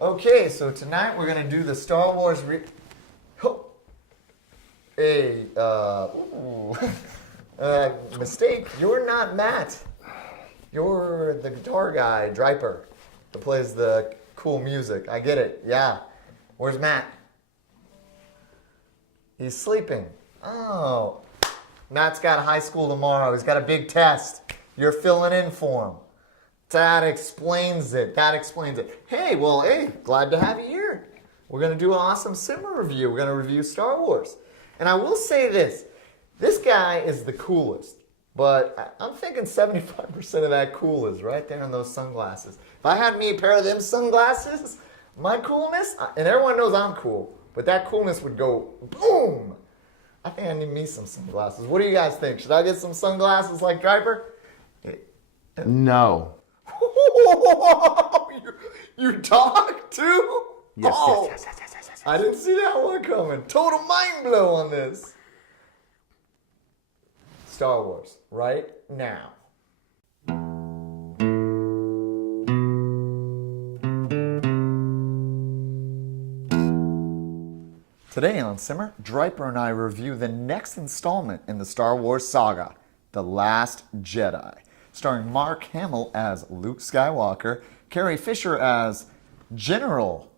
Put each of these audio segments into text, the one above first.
Okay, so tonight we're going to do the Star Wars mistake. You're not Matt. You're the guitar guy, Driper, that plays the cool music. I get it. Yeah. Where's Matt? He's sleeping. Oh. Matt's got high school tomorrow. He's got a big test. You're filling in for him. That explains it. Hey, glad to have you here. We're going to do an awesome SIMR review. We're going to review Star Wars. And I will say this. This guy is the coolest. But I'm thinking 75% of that cool is right there in those sunglasses. If I had me a pair of them sunglasses, my coolness, and everyone knows I'm cool, but that coolness would go boom. I think I need me some sunglasses. What do you guys think? Should I get some sunglasses like Driper? No. You talk too? Yes, oh, yes. I didn't see that one coming. Total mind blow on this. Star Wars, right now. Today on SIMR, Driper and I review the next installment in the Star Wars saga, The Last Jedi, starring Mark Hamill as Luke Skywalker, Carrie Fisher as General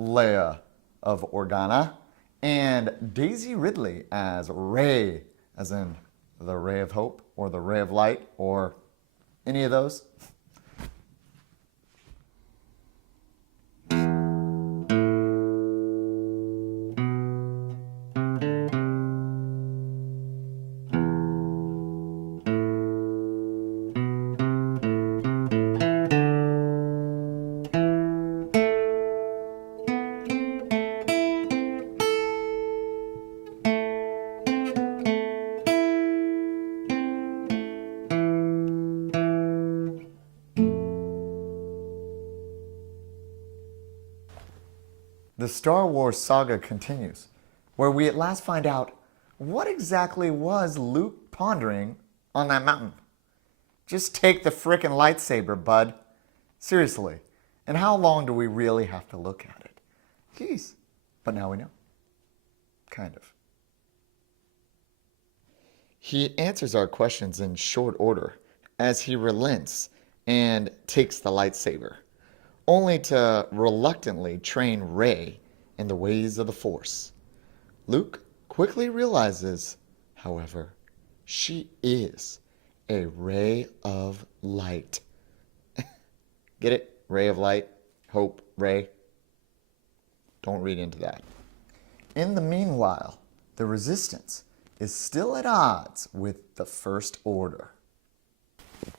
Leia of Organa, and Daisy Ridley as Rey, as in the Ray of Hope, or the Ray of Light, or any of those. The Star Wars saga continues, where we at last find out what exactly was Luke pondering on that mountain. Just take the frickin' lightsaber, bud. Seriously. And how long do we really have to look at it? Jeez. But now we know. Kind of. He answers our questions in short order as he relents and takes the lightsaber, only to reluctantly train Rey in the ways of the Force. Luke quickly realizes, however, she is a ray of light. Get it? Ray of light, hope, Rey. Don't read into that. In the meanwhile, the Resistance is still at odds with the First Order,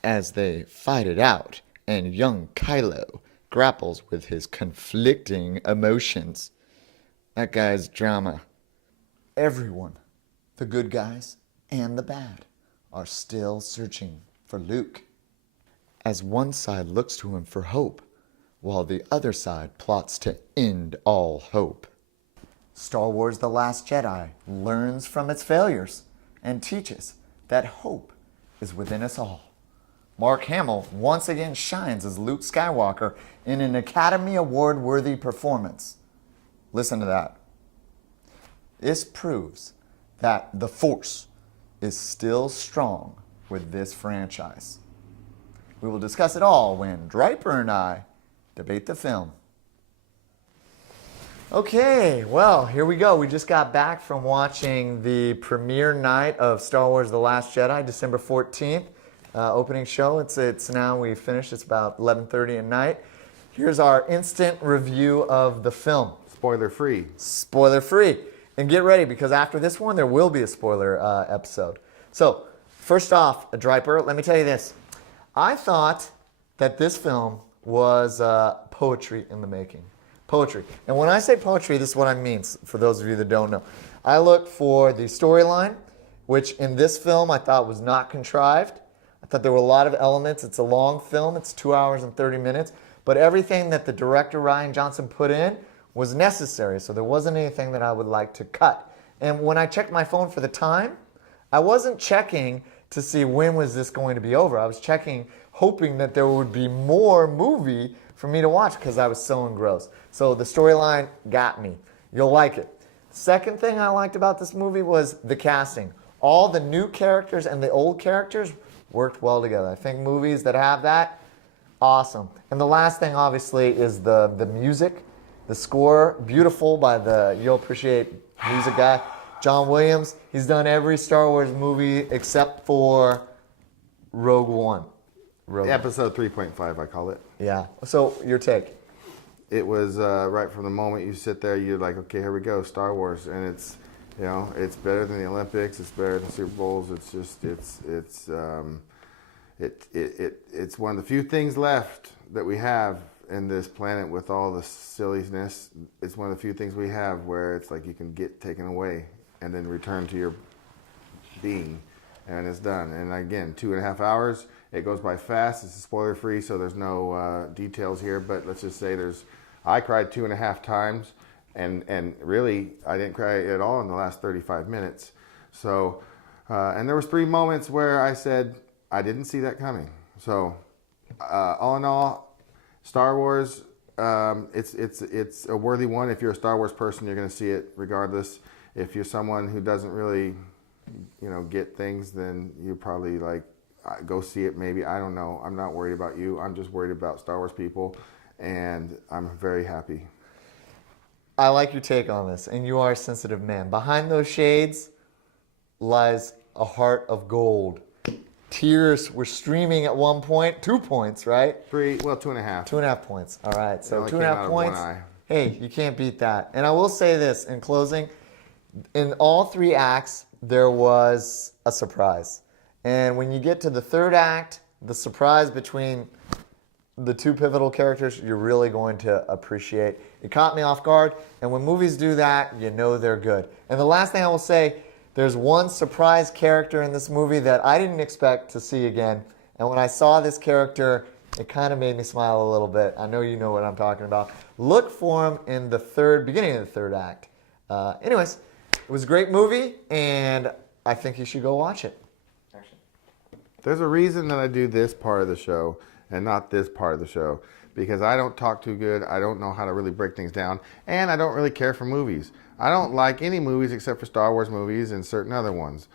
as they fight it out, and young Kylo grapples with his conflicting emotions. That guy's drama. Everyone, the good guys and the bad, are still searching for Luke, as one side looks to him for hope, while the other side plots to end all hope. Star Wars: The Last Jedi learns from its failures and teaches that hope is within us all. Mark Hamill once again shines as Luke Skywalker in an Academy Award-worthy performance. Listen to that. This proves that the Force is still strong with this franchise. We will discuss it all when Driper and I debate the film. Okay, well, here we go. We just got back from watching the premiere night of Star Wars: The Last Jedi, December 14th. Opening show. It's now, we finished. It's about 11:30 at night. Here's our instant review of the film. Spoiler free. Spoiler free. And get ready, because after this one, there will be a spoiler episode. So, first off, Driper, let me tell you this. I thought that this film was poetry in the making. Poetry. And when I say poetry, this is what I mean, for those of you that don't know. I looked for the storyline, which in this film I thought was not contrived. I thought there were a lot of elements. It's a long film. It's 2 hours and 30 minutes. But everything that the director, Rian Johnson, put in was necessary. So there wasn't anything that I would like to cut. And when I checked my phone for the time, I wasn't checking to see when was this going to be over. I was checking, hoping that there would be more movie for me to watch because I was so engrossed. So the storyline got me. You'll like it. Second thing I liked about this movie was the casting. All the new characters and the old characters worked well together. I think movies that have that, awesome. And the last thing, obviously, is the music. The score, beautiful by you'll appreciate music guy, John Williams. He's done every Star Wars movie except for Rogue One. Episode 3.5, I call it. Yeah. So, your take? It was right from the moment you sit there, you're like, okay, here we go, Star Wars. And it's, it's better than the Olympics. It's better than Super Bowls. It's just, it's one of the few things left that we have in this planet with all the silliness. It's one of the few things we have where it's like you can get taken away and then return to your being, and it's done. And again, 2.5 hours. It goes by fast. It's spoiler free, so there's no details here. But let's just say I cried 2.5 times, and really I didn't cry at all in the last 35 minutes. So, and there was 3 moments where I said I didn't see that coming. So, all in all, Star Wars, it's a worthy one. If you're a Star Wars person, you're going to see it regardless. If you're someone who doesn't really, get things, then you probably go see it maybe. I don't know. I'm not worried about you. I'm just worried about Star Wars people, and I'm very happy. I like your take on this, and you are a sensitive man. Behind those shades lies a heart of gold. Tears were streaming at one point. 2 points, right? 3, well, 2.5. 2.5 points. All right, so It only 2.5 came out of points. one eye. Hey, you can't beat that. And I will say this in closing: in all 3 acts, there was a surprise. And when you get to the 3rd act, the surprise between the 2 pivotal characters, you're really going to appreciate. It caught me off guard, and when movies do that, you know they're good. And the last thing I will say, there's one surprise character in this movie that I didn't expect to see again. And when I saw this character, it kind of made me smile a little bit. I know you know what I'm talking about. Look for him in the beginning of the 3rd act. Anyways, it was a great movie, and I think you should go watch it. There's a reason that I do this part of the show and not this part of the show, because I don't talk too good. I don't know how to really break things down, and I don't really care for movies. I don't like any movies except for Star Wars movies and certain other ones.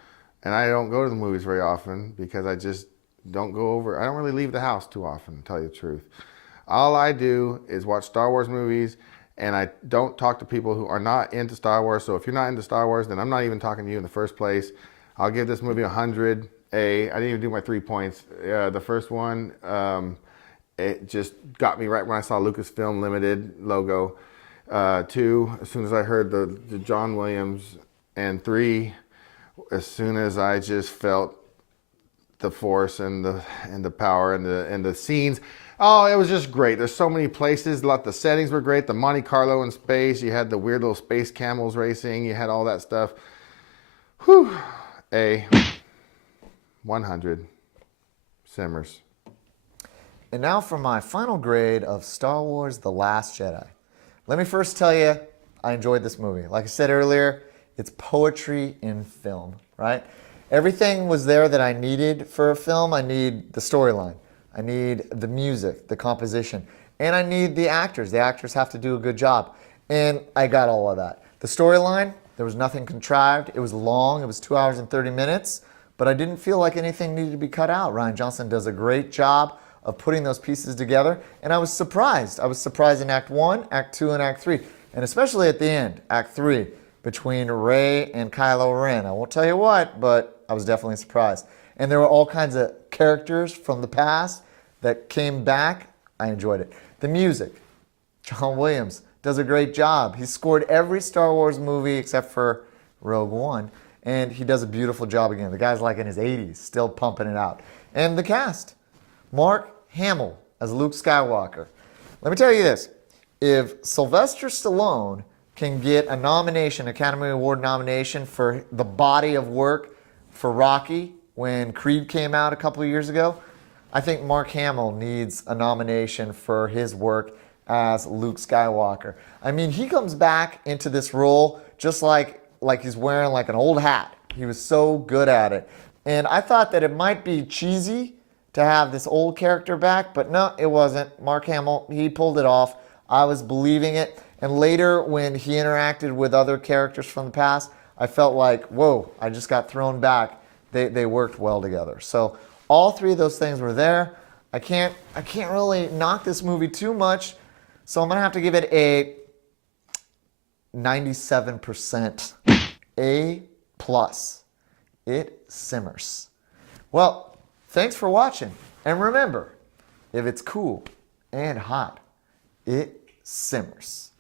And I don't go to the movies very often because I just don't go over. I don't really leave the house too often, to tell you the truth. All I do is watch Star Wars movies, and I don't talk to people who are not into Star Wars. So if you're not into Star Wars, then I'm not even talking to you in the first place. I'll give this movie 100. I didn't even do my 3 points. The first one, it just got me right when I saw Lucasfilm Limited logo. 2, as soon as I heard the John Williams, and 3, as soon as I just felt the force and the power and the scenes. Oh, it was just great. There's so many places. The settings were great. The Monte Carlo in space. You had the weird little space camels racing. You had all that stuff. Whew. 100 SIMRs. And now for my final grade of Star Wars: The Last Jedi. Let me first tell you, I enjoyed this movie. Like I said earlier, it's poetry in film, right? Everything was there that I needed for a film. I need the storyline. I need the music, the composition, and I need the actors. The actors have to do a good job. And I got all of that. The storyline, there was nothing contrived. It was long. It was 2 hours and 30 minutes. But I didn't feel like anything needed to be cut out. Rian Johnson does a great job of putting those pieces together. And I was surprised. I was surprised in Act 1, Act 2, and Act 3. And especially at the end, Act 3, between Rey and Kylo Ren. I won't tell you what, but I was definitely surprised. And there were all kinds of characters from the past that came back. I enjoyed it. The music. John Williams does a great job. He scored every Star Wars movie except for Rogue One. And he does a beautiful job again. The guy's like in his 80s, still pumping it out. And the cast. Mark Hamill as Luke Skywalker. Let me tell you this. If Sylvester Stallone can get a nomination, Academy Award nomination for the body of work for Rocky when Creed came out a couple of years ago, I think Mark Hamill needs a nomination for his work as Luke Skywalker. I mean, he comes back into this role just like he's wearing like an old hat. He was so good at it. And I thought that it might be cheesy to have this old character back, but no, it wasn't. Mark Hamill, he pulled it off. I was believing it. And later, when he interacted with other characters from the past, I felt like, whoa, I just got thrown back. They worked well together. So all three of those things were there. I can't really knock this movie too much, so I'm gonna have to give it a 97%. A plus. It simmers. Well, thanks for watching. And remember, if it's cool and hot, it simmers.